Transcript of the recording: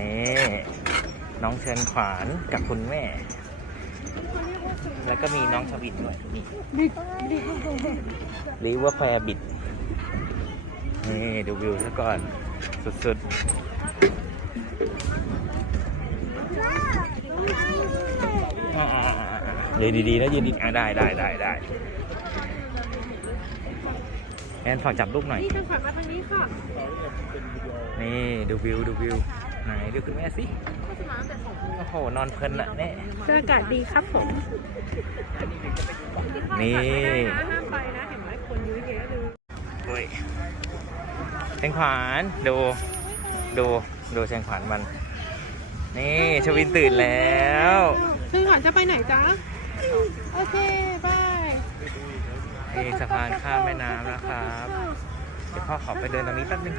นี่น้องเชิญขวานกับคุณแม่ แล้วก็มีน้องชวินด้วยนี่รีเวอร์แควร์บิด นี่ดูวิวซะก่อน สุดๆอ่าๆๆยืนดีๆนะยืนดีอะได้ได้ได้ได้แอนฝากจับลูกหน่อยนี่ทางขวามาทางนี้ค่ะ นี่ ดูวิว ดูวิว ไหนดูคุณแม่สิโฆษณาแต่สองโมงโอ้โหนอนเพลินอะเนี่ยอากาศดีครับผม นี่ห้ามไปนะเห็นไหมคนเยอะแยะเลยเฮ้ยเชียงขวานดูดูดูเชียงขวานมัน นี่ชวินตื่นแล้วซึ่งก่อนจะไปไหนจ๊ะ โอเคบายนี่สะพานข้ามแม่น้ำนะครับ เดี๋ยวพ่อขอไปเดินตรงนี้แป๊บนึง